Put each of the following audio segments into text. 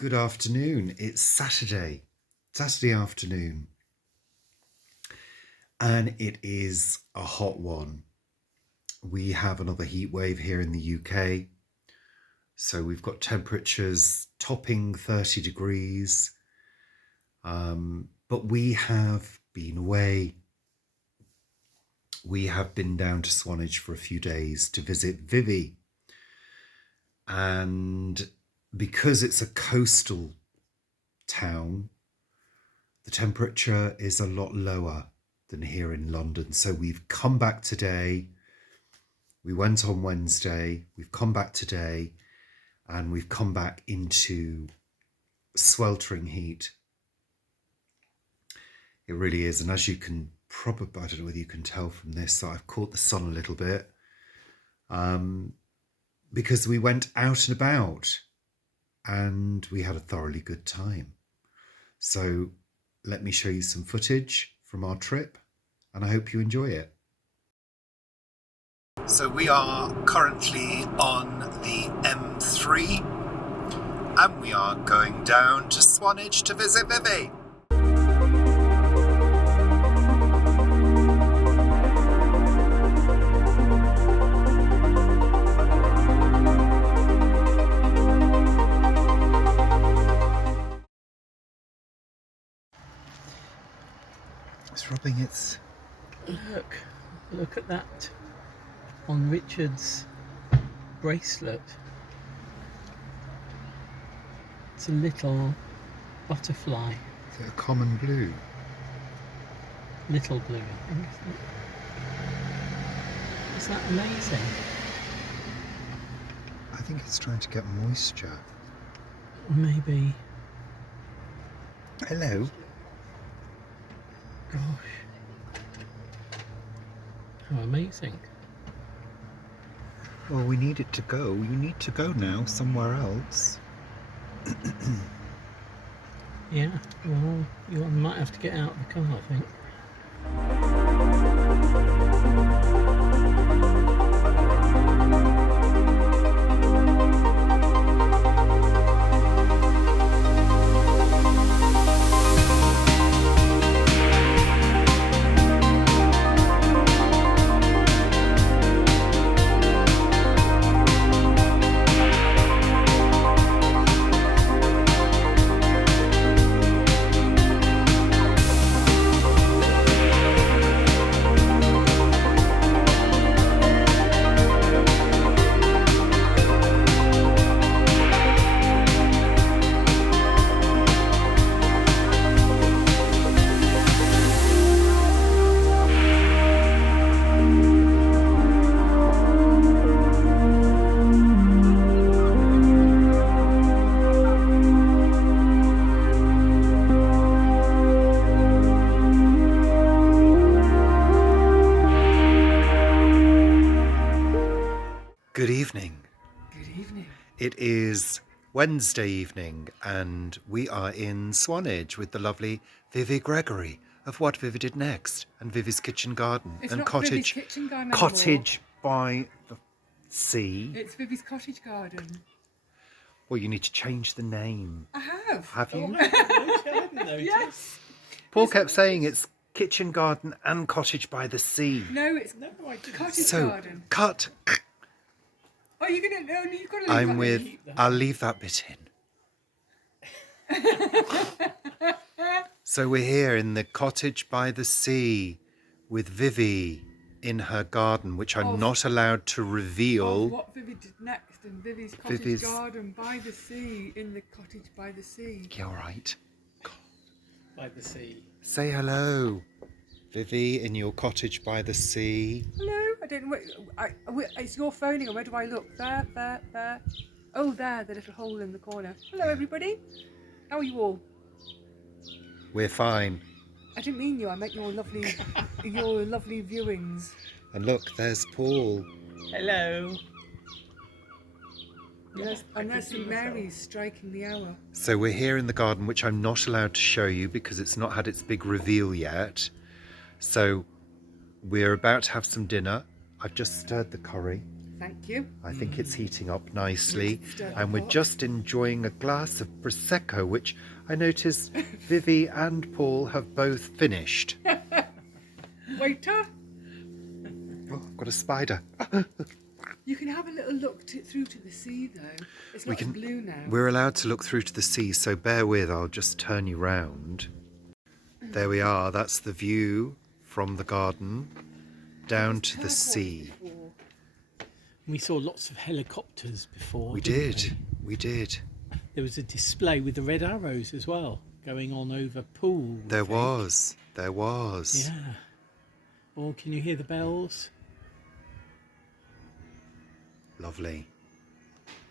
Good afternoon. It's Saturday afternoon, and it is a hot one. We have another heat wave here in the UK, so we've got temperatures topping 30 degrees, but we have been away. We have been down to Swanage for a few days to visit Vivi, and because it's a coastal town, the temperature is a lot lower than here in London. So we've come back today. We went on Wednesday. We've come back today, and we've come back into sweltering heat. It really is. And as you can probably, I don't know whether you can tell from this, that I've caught the sun a little bit, because we went out and about and we had a thoroughly good time. So let me show you some footage from our trip, and I hope you enjoy it. So we are currently on the M3, and we are going down to Swanage to visit Vivi. It's rubbing its... Look at that on Richard's bracelet. It's a little butterfly. Is it a common blue? Little blue, I think, isn't it? Is that amazing? I think it's trying to get moisture. Maybe. Hello. Gosh. How amazing. Well, we need it to go. You need to go now somewhere else. Yeah, well, you might have to get out of the car, I think. Good evening. Good evening. It is Wednesday evening, and we are in Swanage with the lovely Vivi Gregory of What Vivi Did Next and Vivi's Kitchen Garden It's and not Cottage Vivi's kitchen garden Cottage by the Sea. It's Vivi's cottage garden. Well, you need to change the name. I have. Have you? Yes. Paul kept saying it's Kitchen Garden and Cottage by the Sea. No, it's cottage So, garden. cut. Oh, you're gonna? No, you've got to leave I'm that with... in. I'll leave that bit in. So we're here in the Cottage by the Sea with Vivi in her garden, which I'm not allowed to reveal. What Vivi did next, and Vivi's cottage garden by the sea, in the cottage by the sea. Yeah, all right. By the sea. Say hello, Vivi, in your cottage by the sea. Hello. I don't know. It's your phoning. Or where do I look? There. Oh, there. The little hole in the corner. Hello, everybody. How are you all? We're fine. I didn't mean you. I meant your lovely viewings. And look, there's Paul. Hello. Unless St Mary's striking the hour. So we're here in the garden, which I'm not allowed to show you because it's not had its big reveal yet. So we're about to have some dinner. I've just stirred the curry. Thank you. I think it's heating up nicely. Stir the And we're pot. just enjoying a glass of Prosecco, which I noticed Vivi and Paul have both finished. Waiter, Oh, I've got a spider. you can have a little look through to the sea, though. It's We not can- as blue now. We're allowed to look through to the sea, so bear with, I'll just turn you round. There we are, that's the view from the garden down to the Turquoise sea. before. We saw lots of helicopters before. We didn't did, we did. There was a display with the red arrows as well, going on over Poole. I There think. was. Yeah. Oh, can you hear the bells? Lovely.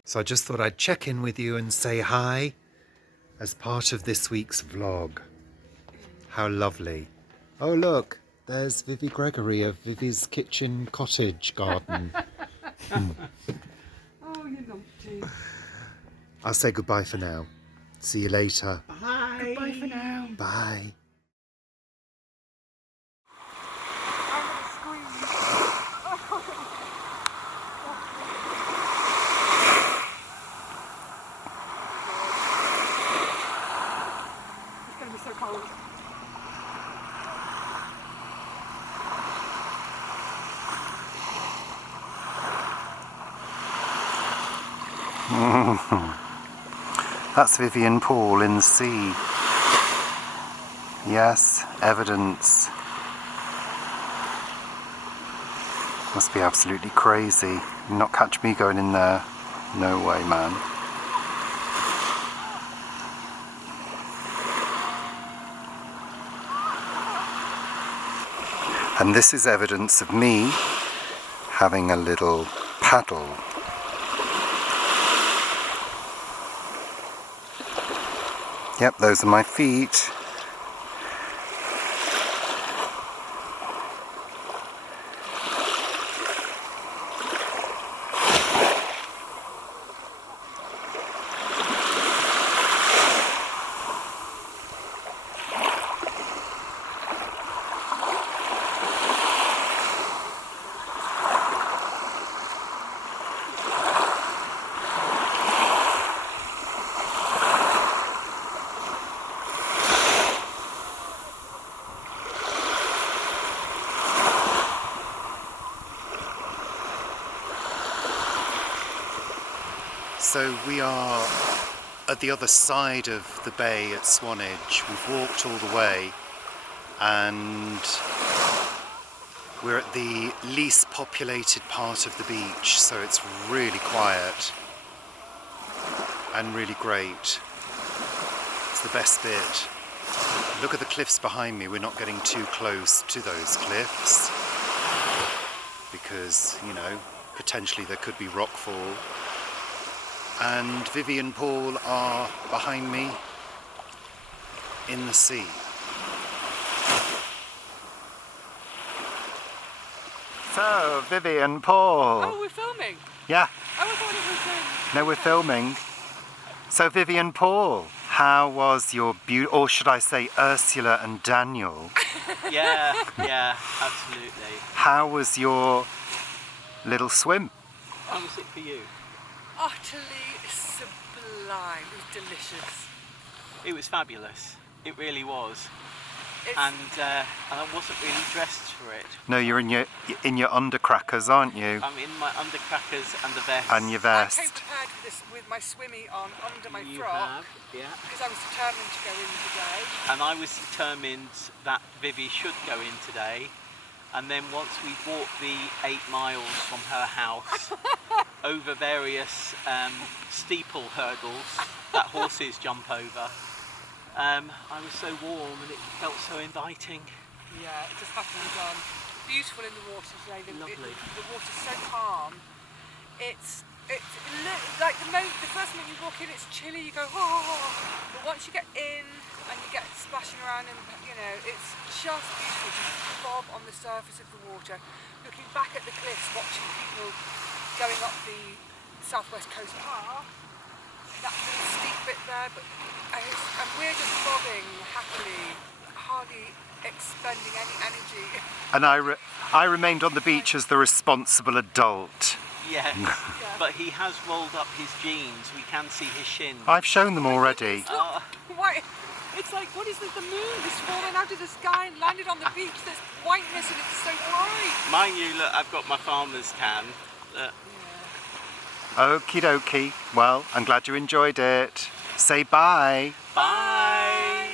So I just thought I'd check in with you and say hi as part of this week's vlog. How lovely. Oh look, there's Vivi Gregory of Vivi's Kitchen Cottage Garden. Oh, you numpty. I'll say goodbye for now. See you later. Bye. Goodbye for now. Bye. I'm going to squeeze. It's going to be so cold. That's Vivi and Paul in the sea. Yes, evidence. Must be absolutely crazy. Not catch me going in there. No way, man. And this is evidence of me having a little paddle. Yep, those are my feet. So we are at the other side of the bay at Swanage. We've walked all the way and we're at the least populated part of the beach, so it's really quiet and really great. It's the best bit. Look at the cliffs behind me. We're not getting too close to those cliffs because, you know, potentially there could be rockfall. And Vivi and Paul are behind me in the sea. So, Vivi and Paul. Oh, we're filming. Yeah, Oh, I thought it was. no, we're filming. So, Vivi and Paul, how was your or should I say Ursula and Daniel? Yeah, absolutely. How was your little swim? How was it for you? Utterly sublime. It was delicious. It was fabulous. It really was. It's, And I wasn't really dressed for it. No, you're in your undercrackers, aren't you? I'm in my undercrackers and the vest. And your I came vest. prepared for this with my swimmy on under my You frock have, yeah. because I was determined to go in today. And I was determined that Vivi should go in today. And then once we walked the 8 miles from her house over various steeple hurdles that horses jump over, I was so warm and it felt so inviting. Yeah, it just happened. Beautiful in the water today. Lovely. The water's so calm. It's like the first minute you walk in, it's chilly. You go, oh, but once you get in and you get splashing around, and you know, it's just beautiful. Just bob on the surface of the water, looking back at the cliffs, watching people going up the southwest coast path. That little steep bit there, and we're just bobbing happily, hardly expending any energy. And I remained on the beach as the responsible adult. Yes, but he has rolled up his jeans. We can see his shins. I've shown them already. Oh, Why? It's like, what is this? The moon is falling out of the sky and landed on the beach. There's whiteness and it's so bright. mind you, look, I've got my farmer's tan. Look. Okie dokie. Well, I'm glad you enjoyed it. Say bye. Bye.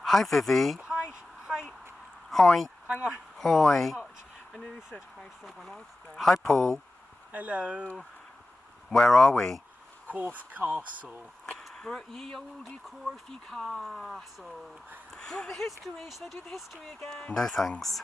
Hi, Vivi. Hi. Hi. Hang on. Hi. I nearly said hi to someone else then. Hi, Paul. Hello. Where are we? Corfe Castle. We're at ye olde Corfe Castle. Do you want the history? Should I do the history again? No thanks.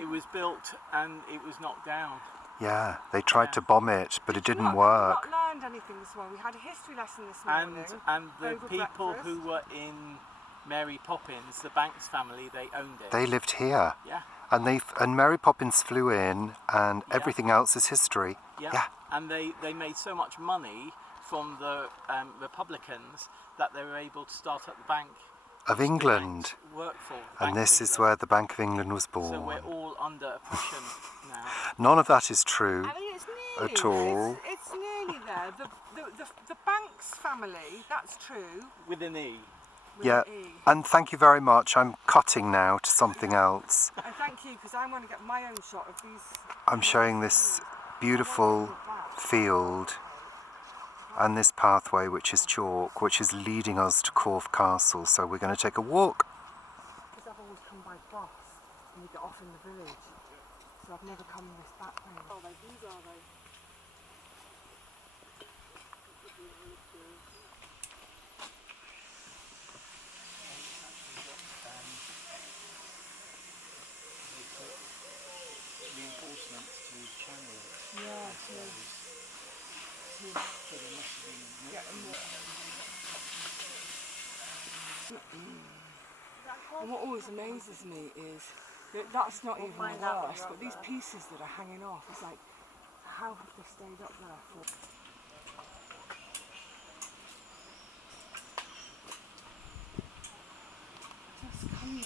It was built and it was knocked down. Yeah, they tried to bomb it, but it Did you didn't not- work. Did you not learned anything this morning? We had a history lesson this morning. And the over people breakfast. who were in Mary Poppins, the Banks family, they owned it. They lived here, Yeah. and Mary Poppins flew in, and Yeah. everything else is history. Yeah. Yeah. And they made so much money from the Republicans that they were able to start up the Bank Of England. work for. the Bank And of this is England. where the Bank of England was So we're born. all under oppression now. None of that is true. I mean, it's nearly At all. It's nearly there. The Banks family, that's true. With an E. With Yeah, an E. and thank you very much. I'm cutting now to something else. And thank you, because I want to get my own shot of these. I'm showing this beautiful field and this pathway, which is chalk, which is leading us to Corfe Castle. So we're going to take a walk. Because I've always come by bus and we get off in the village. So I've never come this back way. Oh, these are they. Reinforcements to channel it. Yeah, and what always amazes me is that that's not even the worst, but these pieces that are hanging off, it's like, how have they stayed up there for? Just coming.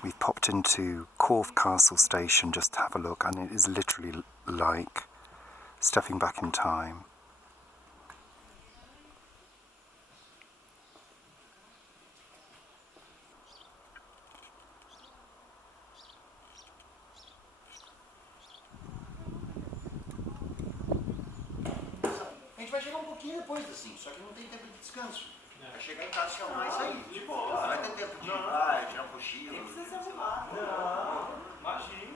We've popped into Corfe Castle station just to have a look, and it is literally like stepping back in time. A gente vai chegar um pouquinho depois assim, só que não tem tempo de descanso. Vai chegar em casa fica mais aí. Não vai ter tempo de tirar um cochilo. Nem precisa se arrumar. Não, imagina.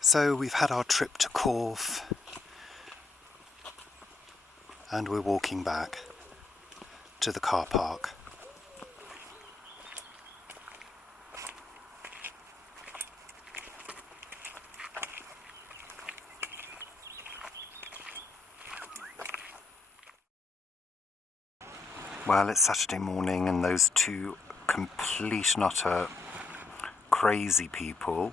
So we've had our trip to Corfe and we're walking back to the car park. Well, it's Saturday morning and those two complete and utter crazy people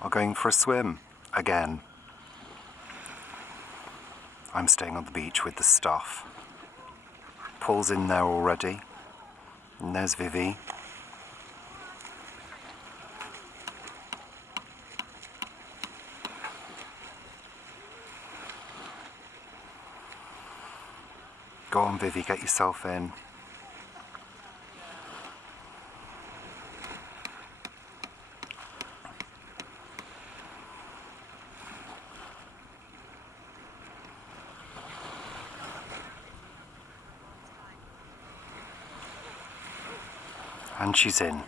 are going for a swim again. I'm staying on the beach with the stuff. Paul's in there already. And there's Vivi. Go on, Vivi, get yourself in. And she's in.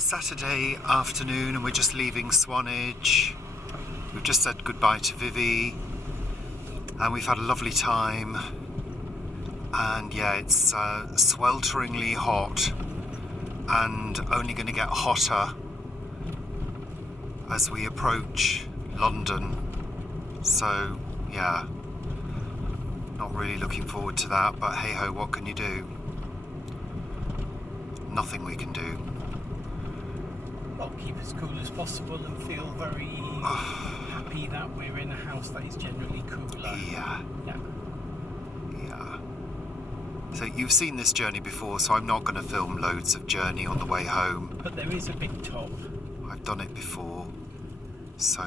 Saturday afternoon and we're just leaving Swanage. We've just said goodbye to Vivi and we've had a lovely time, and yeah, it's swelteringly hot and only going to get hotter as we approach London, so yeah, not really looking forward to that, but hey ho, what can you do? Nothing we can do. Well, keep as cool as possible and feel very happy that we're in a house that is generally cooler. Yeah. Yeah. Yeah. So you've seen this journey before, so I'm not going to film loads of journey on the way home. But there is a big top. I've done it before. So,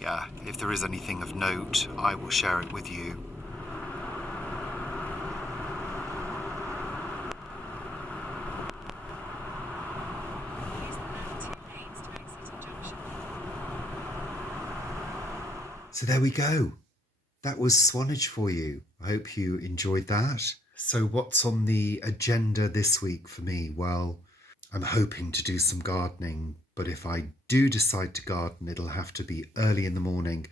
yeah, if there is anything of note, I will share it with you. So there we go. That was Swanage for you. I hope you enjoyed that. So what's on the agenda this week for me? Well, I'm hoping to do some gardening, but if I do decide to garden, it'll have to be early in the morning.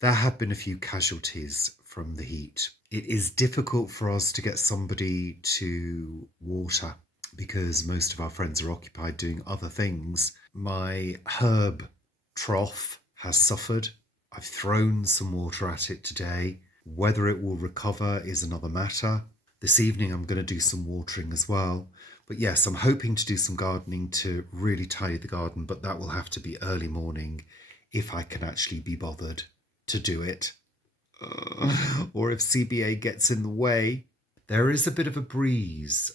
There have been a few casualties from the heat. It is difficult for us to get somebody to water because most of our friends are occupied doing other things. My herb trough has suffered. I've thrown some water at it today. Whether it will recover is another matter. This evening I'm going to do some watering as well. But yes, I'm hoping to do some gardening to really tidy the garden, but that will have to be early morning if I can actually be bothered to do it. Or if CBA gets in the way. There is a bit of a breeze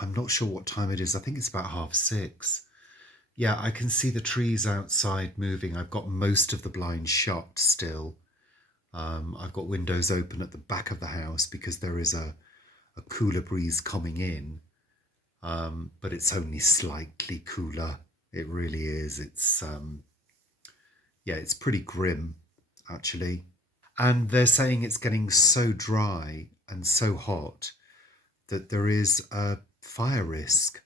I'm not sure what time it is. I think it's about 6:30. Yeah, I can see the trees outside moving. I've got most of the blinds shut still. I've got windows open at the back of the house because there is a cooler breeze coming in, but it's only slightly cooler. It really is. It's pretty grim, actually. And they're saying it's getting so dry and so hot that there is a fire risk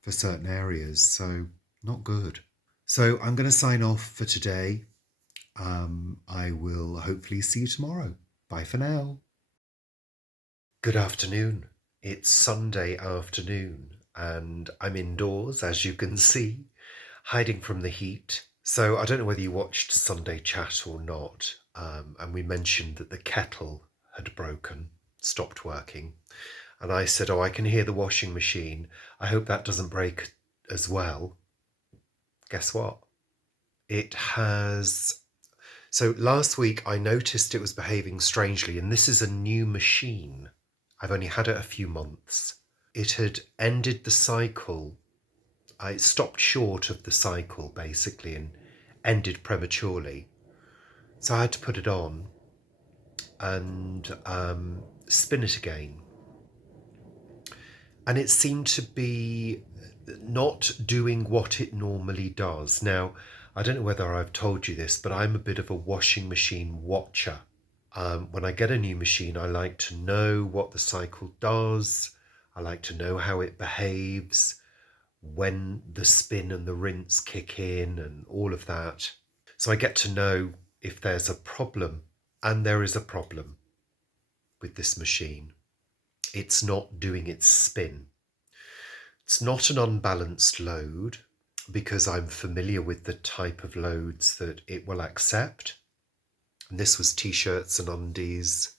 for certain areas. So not good. So I'm going to sign off for today. I will hopefully see you tomorrow. Bye for now. Good afternoon. It's Sunday afternoon and I'm indoors, as you can see, hiding from the heat. So I don't know whether you watched Sunday Chat or not. And we mentioned that the kettle had broken, stopped working. And I said, I can hear the washing machine. I hope that doesn't break as well. Guess what? It has. So last week I noticed it was behaving strangely, and this is a new machine. I've only had it a few months. It had ended the cycle. It stopped short of the cycle, basically, and ended prematurely. So I had to put it on and spin it again. And it seemed to be not doing what it normally does. Now, I don't know whether I've told you this, but I'm a bit of a washing machine watcher. When I get a new machine, I like to know what the cycle does. I like to know how it behaves, when the spin and the rinse kick in and all of that. So I get to know if there's a problem, and there is a problem with this machine. It's not doing its spin. It's not an unbalanced load because I'm familiar with the type of loads that it will accept. And this was t-shirts and undies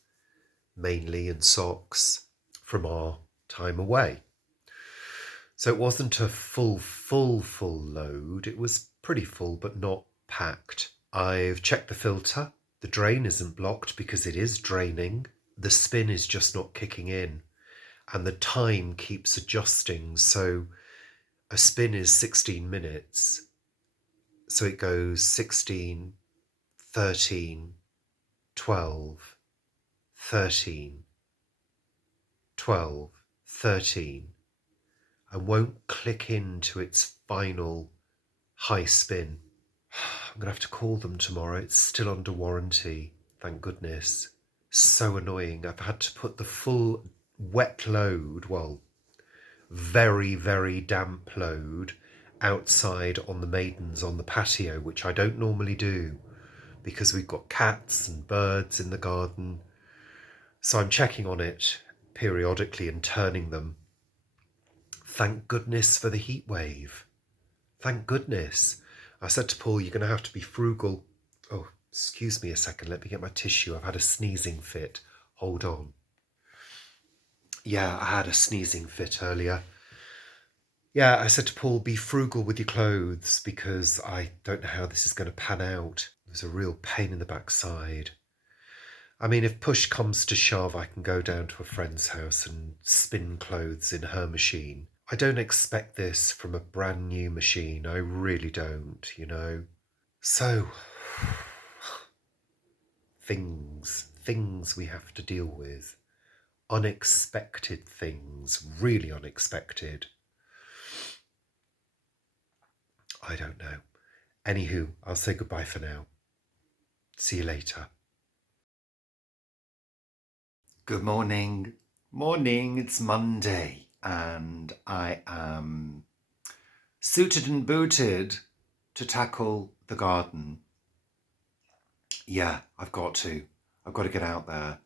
mainly, and socks from our time away. So it wasn't a full load. It was pretty full, but not packed. I've checked the filter. The drain isn't blocked because it is draining. The spin is just not kicking in. And the time keeps adjusting. So a spin is 16 minutes. So it goes 16, 13, 12, 13, 12, 13, and won't click into its final high spin. I'm going to have to call them tomorrow. It's still under warranty, thank goodness. So annoying. I've had to put the full wet load, well, very, very damp load, outside on the maidens on the patio, which I don't normally do because we've got cats and birds in the garden. So I'm checking on it periodically and turning them. Thank goodness for the heat wave. Thank goodness. I said to Paul, you're going to have to be frugal. Oh, excuse me a second. Let me get my tissue. I've had a sneezing fit. Hold on. Yeah, I had a sneezing fit earlier. Yeah, I said to Paul, be frugal with your clothes because I don't know how this is going to pan out. It was a real pain in the backside. I mean, if push comes to shove, I can go down to a friend's house and spin clothes in her machine. I don't expect this from a brand new machine. I really don't, you know. So, things we have to deal with. Unexpected things, really unexpected. I don't know. Anywho, I'll say goodbye for now. See you later. Good morning. Morning, it's Monday and I am suited and booted to tackle the garden. Yeah, I've got to get out there.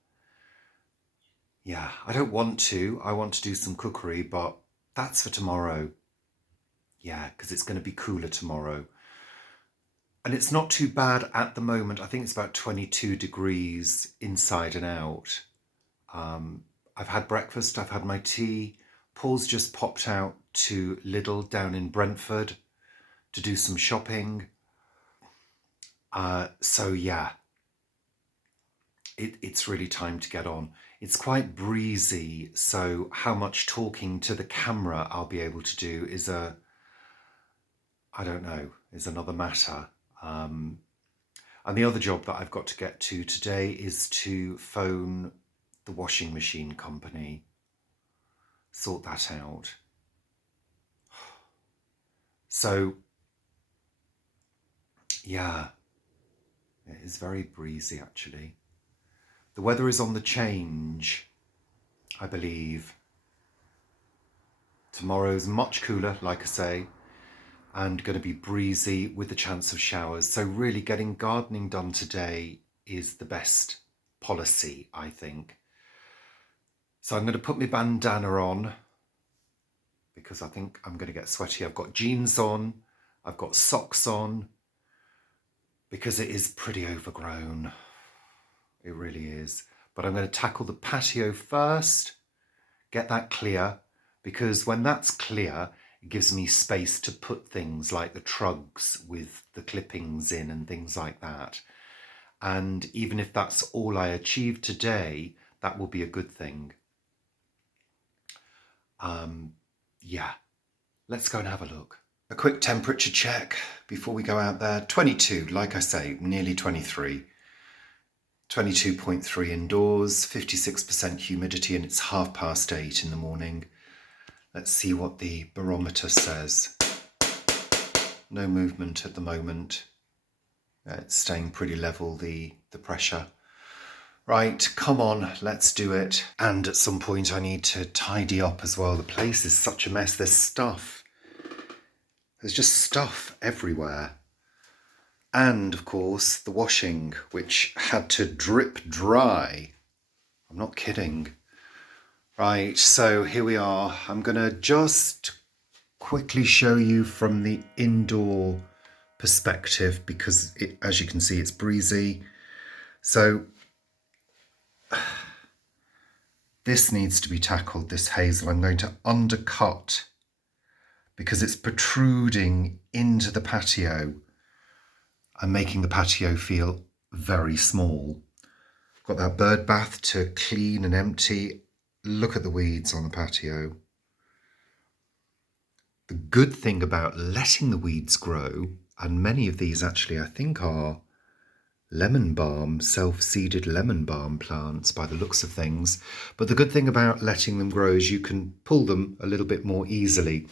Yeah, I don't want to. I want to do some cookery, but that's for tomorrow. Yeah, because it's going to be cooler tomorrow. And it's not too bad at the moment. I think it's about 22 degrees inside and out. I've had breakfast, I've had my tea. Paul's just popped out to Lidl down in Brentford to do some shopping. So yeah, it's really time to get on. It's quite breezy, so how much talking to the camera I'll be able to do is I don't know, is another matter. And the other job that I've got to get to today is to phone the washing machine company, sort that out. So, yeah, it is very breezy actually. The weather is on the change, I believe. Tomorrow's much cooler, like I say, and going to be breezy with the chance of showers. So really getting gardening done today is the best policy, I think. So I'm going to put my bandana on because I think I'm going to get sweaty. I've got jeans on, I've got socks on because it is pretty overgrown. It really is. But I'm going to tackle the patio first, get that clear, because when that's clear, it gives me space to put things like the trugs with the clippings in and things like that. And even if that's all I achieve today, that will be a good thing. Yeah, let's go and have a look. A quick temperature check before we go out there. 22, like I say, nearly 23. 22.3 indoors, 56% humidity, and it's 8:30 in the morning. Let's see what the barometer says. No movement at the moment. It's staying pretty level, the pressure. Right, come on, let's do it. And at some point I need to tidy up as well. The place is such a mess. There's stuff. There's just stuff everywhere. And of course the washing, which had to drip dry. I'm not kidding. Right, so here we are. I'm going to just quickly show you from the indoor perspective because as you can see, it's breezy. So this needs to be tackled, this hazel. I'm going to undercut because it's protruding into the patio and making the patio feel very small. Got that bird bath to clean and empty. Look at the weeds on the patio. The good thing about letting the weeds grow, and many of these actually I think are lemon balm, self-seeded lemon balm plants by the looks of things. But the good thing about letting them grow is you can pull them a little bit more easily.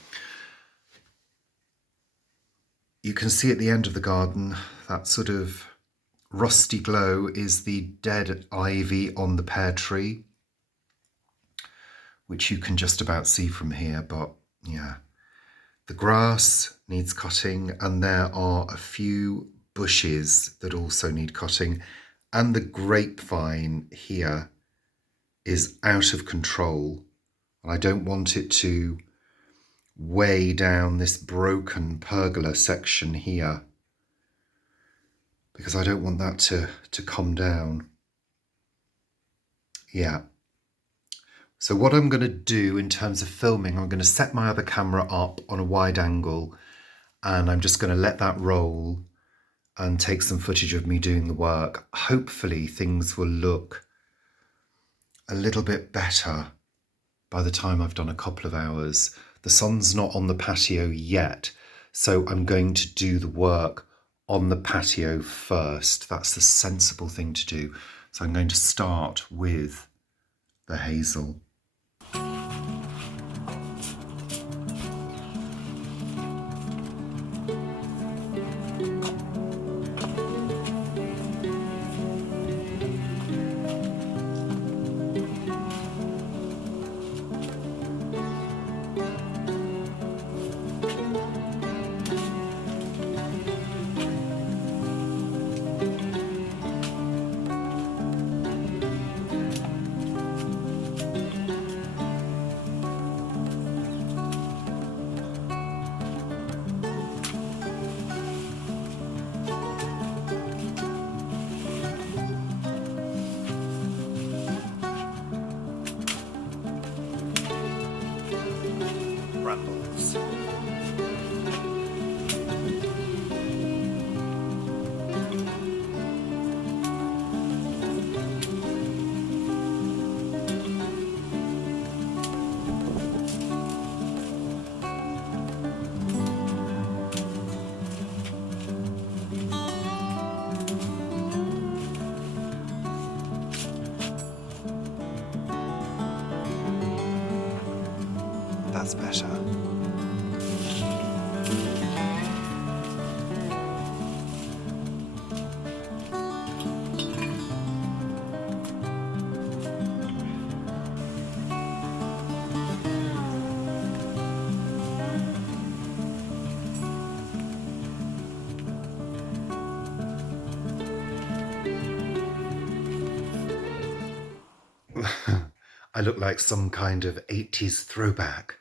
You can see at the end of the garden, that sort of rusty glow is the dead ivy on the pear tree, which you can just about see from here, but yeah. The grass needs cutting, and there are a few bushes that also need cutting, and the grapevine here is out of control, and I don't want it to weigh down this broken pergola section here because I don't want that to come down. Yeah. So what I'm going to do in terms of filming, I'm going to set my other camera up on a wide angle and I'm just going to let that roll and take some footage of me doing the work. Hopefully things will look a little bit better by the time I've done a couple of hours. The sun's not on the patio yet, so I'm going to do the work on the patio first. That's the sensible thing to do. So I'm going to start with the hazel. That's better. I look like some kind of 80s throwback.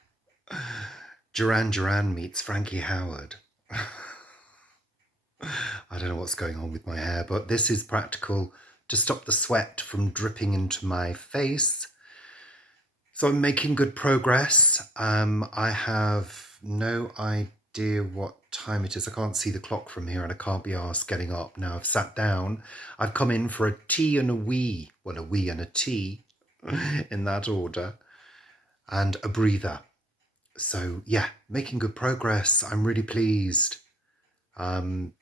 Duran Duran meets Frankie Howard. I don't know what's going on with my hair, but this is practical to stop the sweat from dripping into my face. So I'm making good progress. I have no idea what time it is. I can't see the clock from here and I can't be asked getting up. Now I've sat down. I've come in for a tea and a wee. Well, a wee and a tea in that order. And a breather. So yeah, making good progress. I'm really pleased. When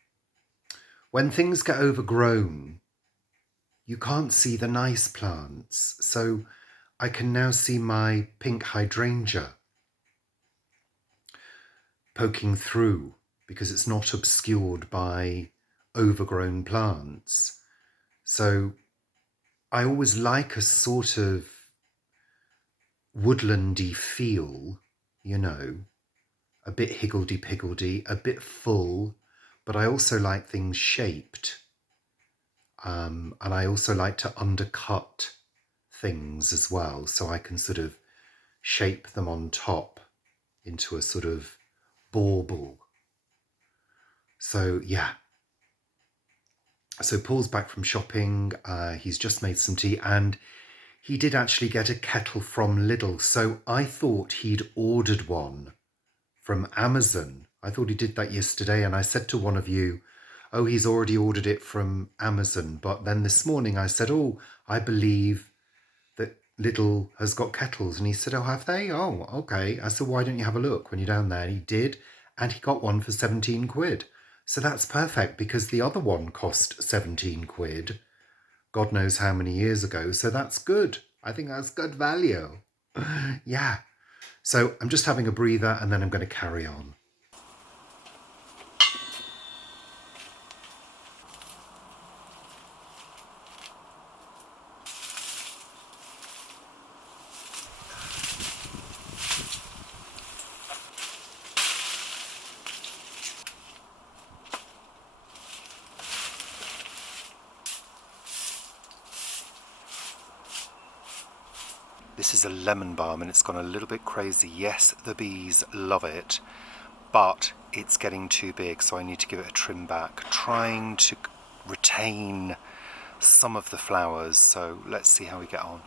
things get overgrown, you can't see the nice plants. So I can now see my pink hydrangea poking through because it's not obscured by overgrown plants. So I always like a sort of woodlandy feel, you know, a bit higgledy-piggledy, a bit full, but I also like things shaped. And I also like to undercut things as well, so I can sort of shape them on top into a sort of bauble. So yeah. So Paul's back from shopping. He's just made some tea and he did actually get a kettle from Lidl. So I thought he'd ordered one from Amazon. I thought he did that yesterday, and I said to one of you, oh, he's already ordered it from Amazon. But then this morning I said, oh, I believe that Lidl has got kettles. And he said, oh, have they? Oh, okay. I said, why don't you have a look when you're down there? And he did, and he got one for 17 quid. So that's perfect because the other one cost 17 quid. God knows how many years ago. So that's good. I think that's good value. Yeah. So I'm just having a breather and then I'm going to carry on. This is a lemon balm and it's gone a little bit crazy. Yes, the bees love it, but it's getting too big, so I need to give it a trim back, trying to retain some of the flowers. So let's see how we get on.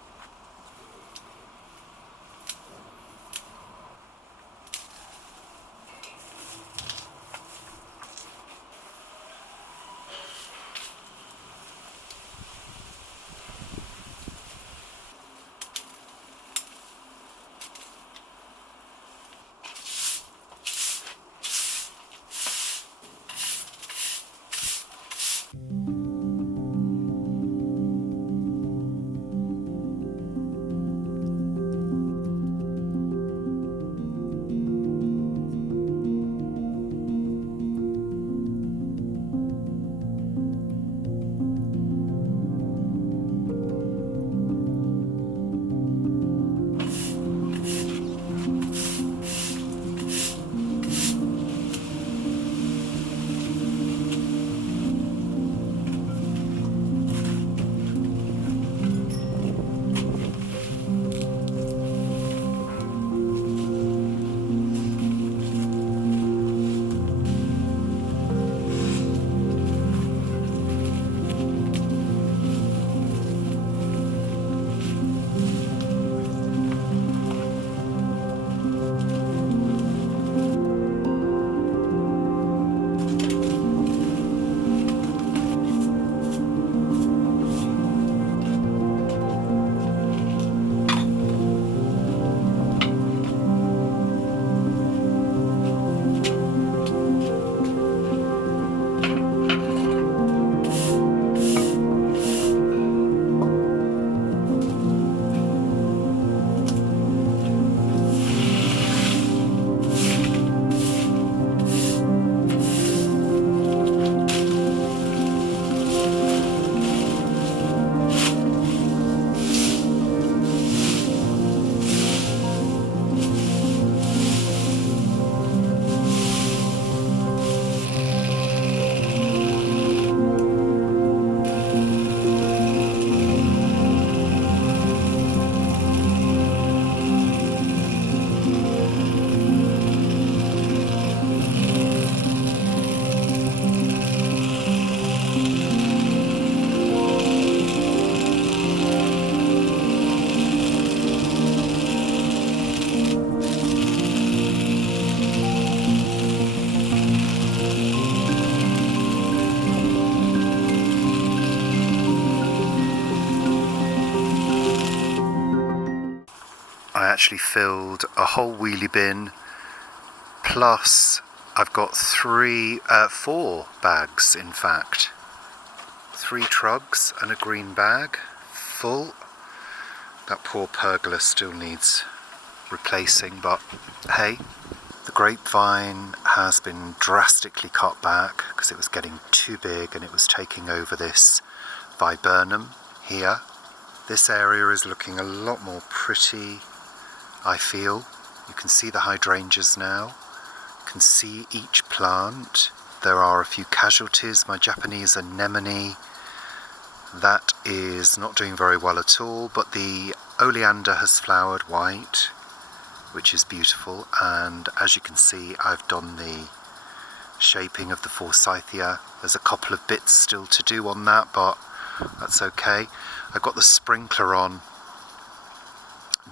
I actually filled a whole wheelie bin, plus I've got 4 bags in fact. 3 trugs and a green bag full. That poor pergola still needs replacing, but hey, the grapevine has been drastically cut back because it was getting too big and it was taking over this viburnum here. This area is looking a lot more pretty, I feel. You can see the hydrangeas now. You can see each plant. There are a few casualties. My Japanese anemone, that is not doing very well at all, but the oleander has flowered white, which is beautiful, and as you can see I've done the shaping of the forsythia. There's a couple of bits still to do on that, but that's okay. I've got the sprinkler on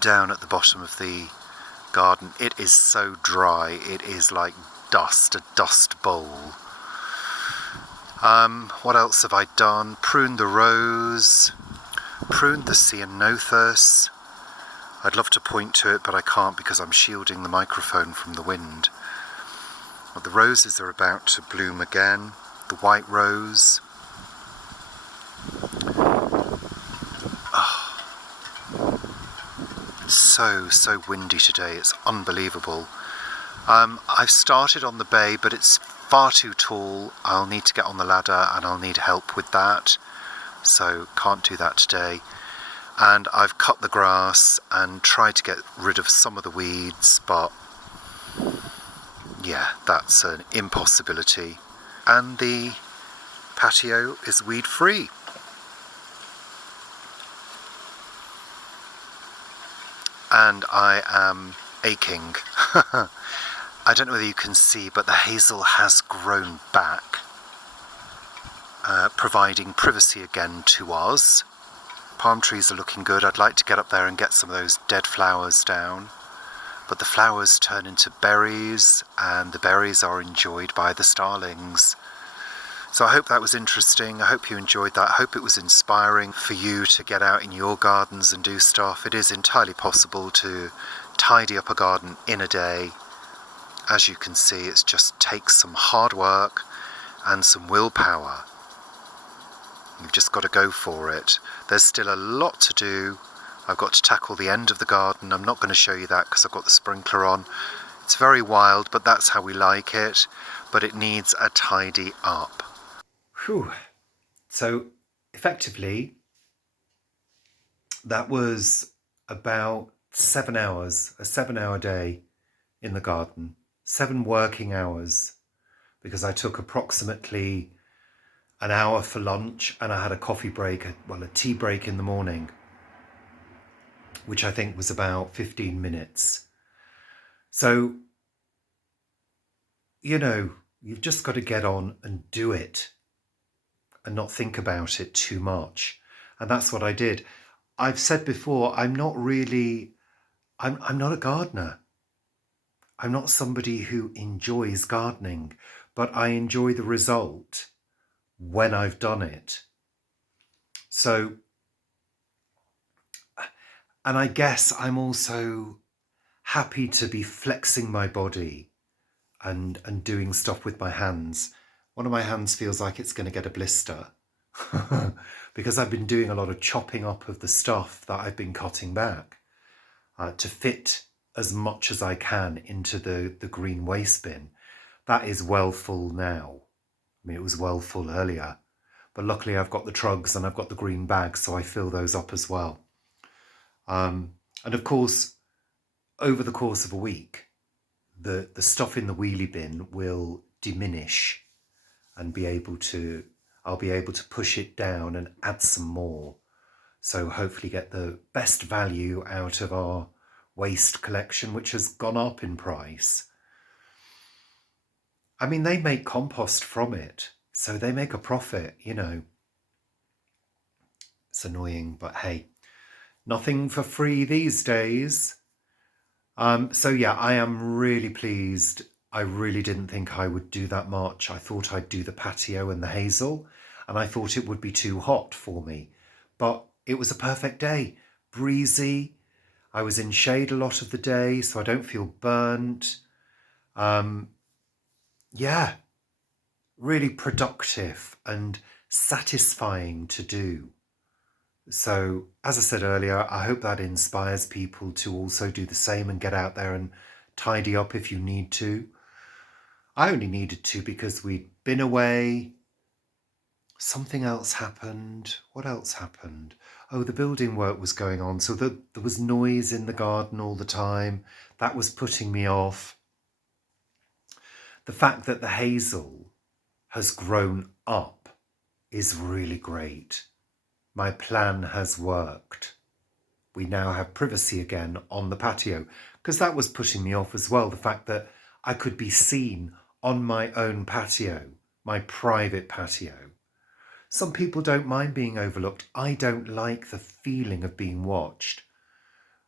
down at the bottom of the garden. It is so dry, it is like dust, a dust bowl. What else have I done? Pruned the rose, pruned the ceanothus. I'd love to point to it, but I can't because I'm shielding the microphone from the wind. But the roses are about to bloom again. The white rose. So windy today, it's unbelievable. I've started on the bay, but it's far too tall. I'll need to get on the ladder and I'll need help with that, so can't do that today. And I've cut the grass and tried to get rid of some of the weeds, but yeah, that's an impossibility. And the patio is weed free. And I am aching. I don't know whether you can see, but the hazel has grown back, providing privacy again to us. Palm trees are looking good. I'd like to get up there and get some of those dead flowers down, but the flowers turn into berries, and the berries are enjoyed by the starlings. So I hope that was interesting. I hope you enjoyed that. I hope it was inspiring for you to get out in your gardens and do stuff. It is entirely possible to tidy up a garden in a day. As you can see, it just takes some hard work and some willpower. You've just got to go for it. There's still a lot to do. I've got to tackle the end of the garden. I'm not going to show you that because I've got the sprinkler on. It's very wild, but that's how we like it. But it needs a tidy up. Whew. So effectively, that was about 7 hours, a 7-hour day in the garden. 7 working hours, because I took approximately an hour for lunch and I had a coffee break, a tea break in the morning, which I think was about 15 minutes. So, you know, you've just got to get on and do it and not think about it too much. And that's what I did. I've said before, I'm not a gardener. I'm not somebody who enjoys gardening, but I enjoy the result when I've done it. So, and I guess I'm also happy to be flexing my body and doing stuff with my hands. One of my hands feels like it's going to get a blister because I've been doing a lot of chopping up of the stuff that I've been cutting back to fit as much as I can into the green waste bin. That is well full now. I mean, it was well full earlier, but luckily I've got the trugs and I've got the green bags, so I fill those up as well. And of course, over the course of a week, the stuff in the wheelie bin will diminish and I'll be able to push it down and add some more. So hopefully get the best value out of our waste collection, which has gone up in price. I mean, they make compost from it, so they make a profit, you know. It's annoying, but hey, nothing for free these days. So yeah, I am really pleased. I really didn't think I would do that much. I thought I'd do the patio and the hazel, and I thought it would be too hot for me. But it was a perfect day, breezy. I was in shade a lot of the day, so I don't feel burnt. Yeah, really productive and satisfying to do. So, as I said earlier, I hope that inspires people to also do the same and get out there and tidy up if you need to. I only needed to because we'd been away. Something else happened. What else happened? Oh, the building work was going on, so there was noise in the garden all the time. That was putting me off. The fact that the hazel has grown up is really great. My plan has worked. We now have privacy again on the patio, because that was putting me off as well. The fact that I could be seen on my own patio, my private patio. Some people don't mind being overlooked. I don't like the feeling of being watched.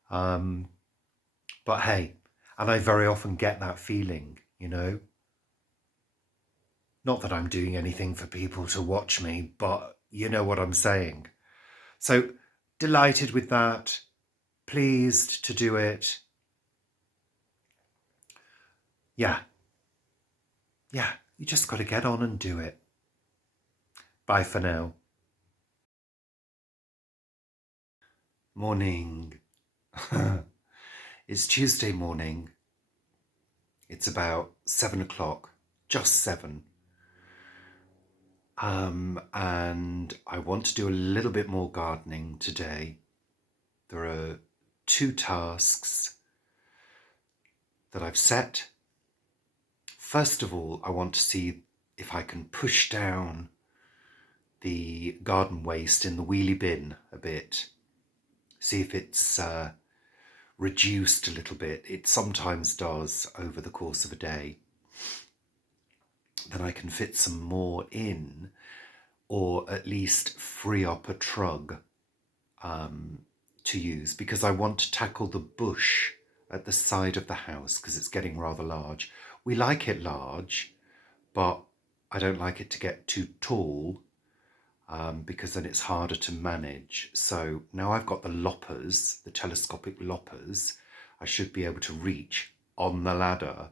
But hey, and I very often get that feeling, you know. Not that I'm doing anything for people to watch me, but you know what I'm saying. So delighted with that, pleased to do it. Yeah, you just got to get on and do it. Bye for now. Morning. It's Tuesday morning. It's about 7 o'clock, just 7. And I want to do a little bit more gardening today. There are 2 tasks that I've set. First of all, I want to see if I can push down the garden waste in the wheelie bin a bit. See if it's reduced a little bit. It sometimes does over the course of a day. Then I can fit some more in, or at least free up a trug to use, because I want to tackle the bush at the side of the house because it's getting rather large. We like it large, but I don't like it to get too tall because then it's harder to manage. So now I've got the loppers, the telescopic loppers, I should be able to reach on the ladder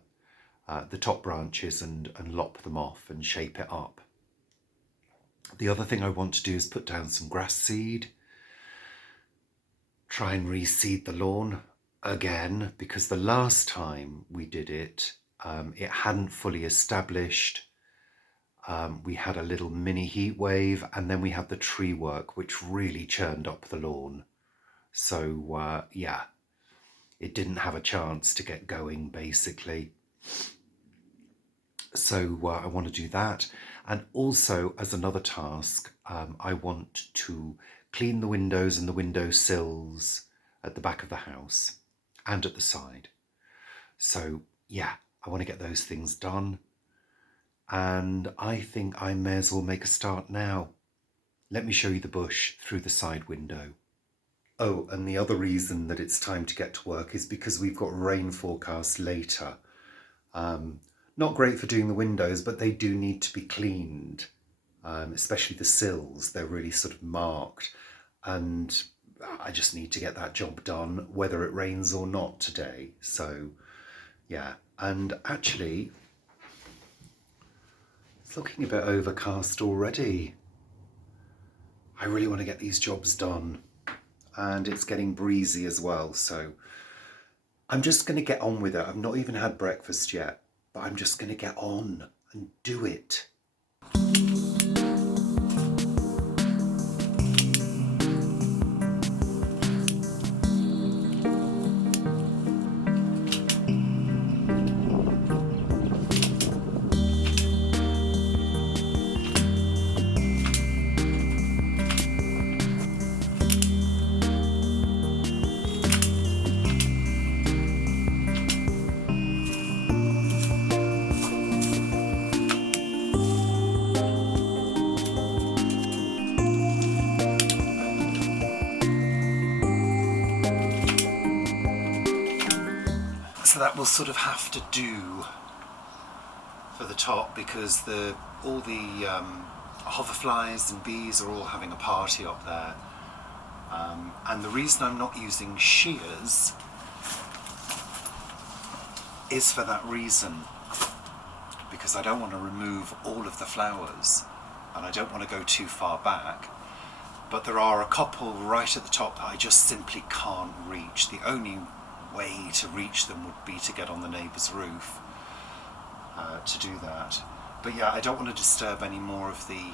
the top branches and lop them off and shape it up. The other thing I want to do is put down some grass seed, try and reseed the lawn again, because the last time we did it, it hadn't fully established. We had a little mini heat wave, and then we had the tree work, which really churned up the lawn. So yeah, it didn't have a chance to get going basically. So I want to do that. And also, as another task, I want to clean the windows and the window sills at the back of the house and at the side. So yeah, I want to get those things done. And I think I may as well make a start now. Let me show you the bush through the side window. Oh, and the other reason that it's time to get to work is because we've got rain forecast later. Not great for doing the windows, but they do need to be cleaned, especially the sills. They're really sort of marked, and I just need to get that job done, whether it rains or not today. So yeah, and actually it's looking a bit overcast already. I really want to get these jobs done, and it's getting breezy as well. So I'm just going to get on with it. I've not even had breakfast yet, but I'm just going to get on and do it. So that will sort of have to do for the top, because all the hoverflies and bees are all having a party up there. And the reason I'm not using shears is for that reason, because I don't want to remove all of the flowers and I don't want to go too far back. But there are a couple right at the top that I just simply can't reach. The only way to reach them would be to get on the neighbour's roof to do that. But yeah, I don't want to disturb any more of the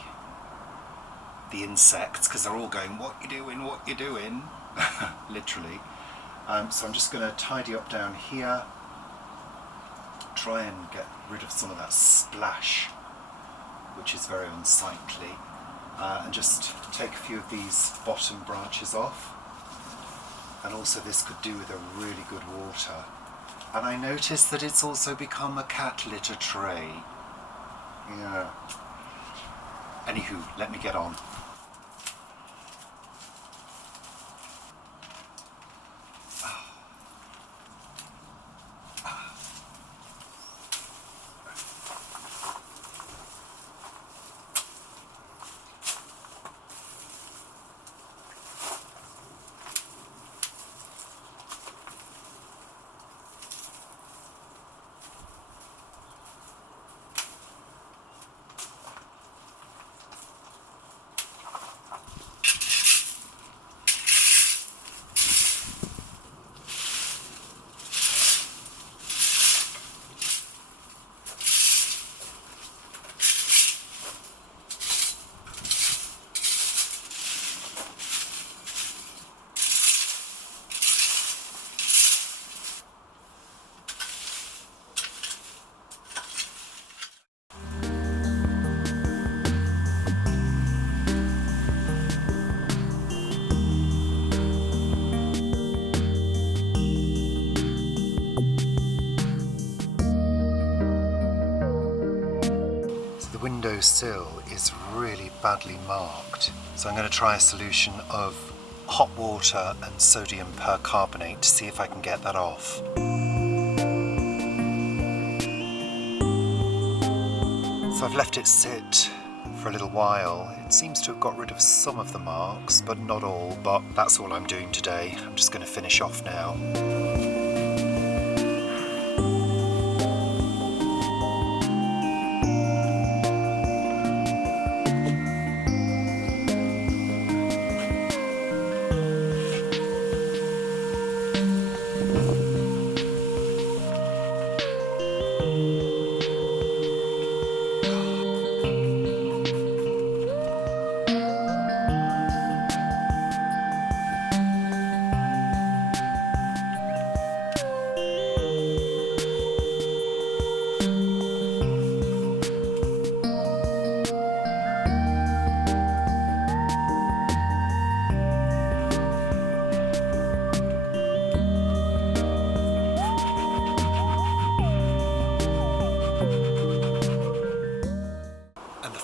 insects, because they're all going, what you doing, what you doing, literally. So I'm just going to tidy up down here, try and get rid of some of that splash, which is very unsightly, and just take a few of these bottom branches off. And also this could do with a really good water. And I noticed that it's also become a cat litter tray. Yeah. Anywho, let me get on. Windowsill is really badly marked, so I'm going to try a solution of hot water and sodium percarbonate to see if I can get that off. So I've left it sit for a little while. It seems to have got rid of some of the marks, but not all, but that's all I'm doing today. I'm just going to finish off now.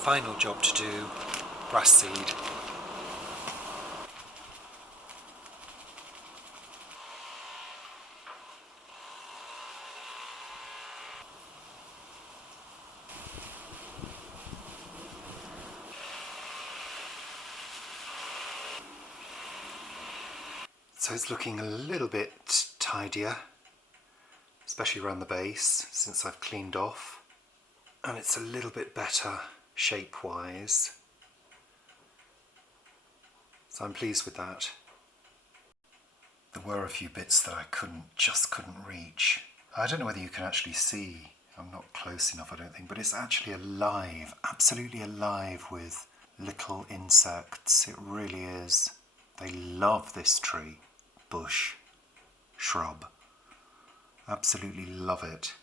Final job to do, grass seed. So it's looking a little bit tidier, especially around the base since I've cleaned off, and it's a little bit better shape-wise, so I'm pleased with that. There were a few bits that I just couldn't reach. I don't know whether you can actually see, I'm not close enough I don't think, but it's actually alive, absolutely alive with little insects. It really is. They love this tree, bush, shrub. Absolutely love it.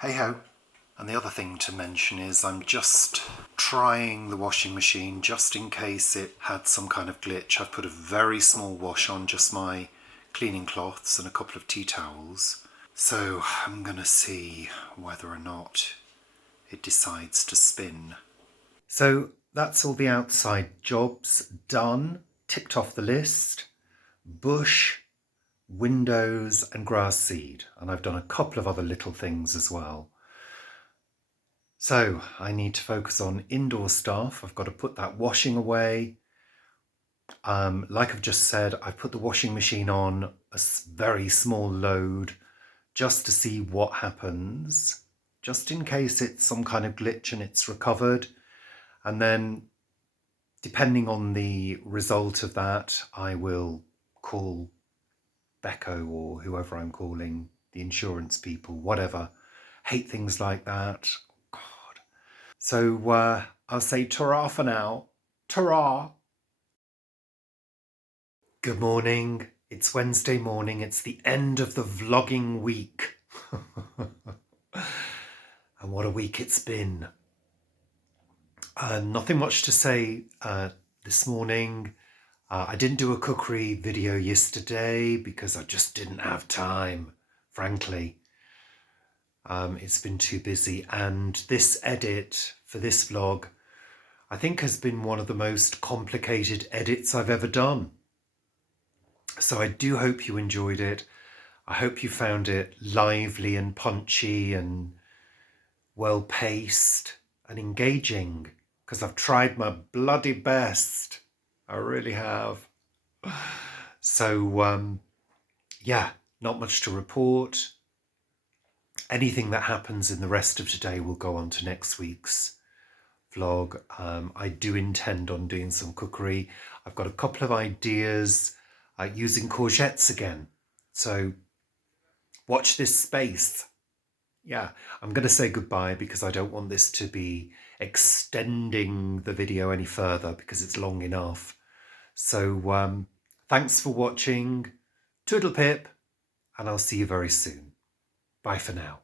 Hey ho. And the other thing to mention is I'm just trying the washing machine just in case it had some kind of glitch. I've put a very small wash on just my cleaning cloths and a couple of tea towels. So I'm going to see whether or not it decides to spin. So that's all the outside jobs done, ticked off the list. Bush, windows and grass seed. And I've done a couple of other little things as well. So I need to focus on indoor stuff. I've got to put that washing away, Like I've just said, I've put the washing machine on a very small load just to see what happens, just in case it's some kind of glitch and it's recovered. And then depending on the result of that, I will call Becco or whoever I'm calling, the insurance people, whatever. Hate things like that. God. So I'll say ta-ra for now. Ta-ra. Good morning. It's Wednesday morning. It's the end of the vlogging week. And what a week it's been. Nothing much to say this morning. I didn't do a cookery video yesterday because I just didn't have time, frankly. It's been too busy, and this edit for this vlog I think has been one of the most complicated edits I've ever done. So I do hope you enjoyed it. I hope you found it lively and punchy and well paced and engaging, because I've tried my bloody best. I really have. So yeah, not much to report. Anything that happens in the rest of today will go on to next week's vlog. I do intend on doing some cookery. I've got a couple of ideas using courgettes again. So watch this space. Yeah, I'm going to say goodbye because I don't want this to be extending the video any further because it's long enough. So thanks for watching. Toodle pip, and I'll see you very soon. Bye for now.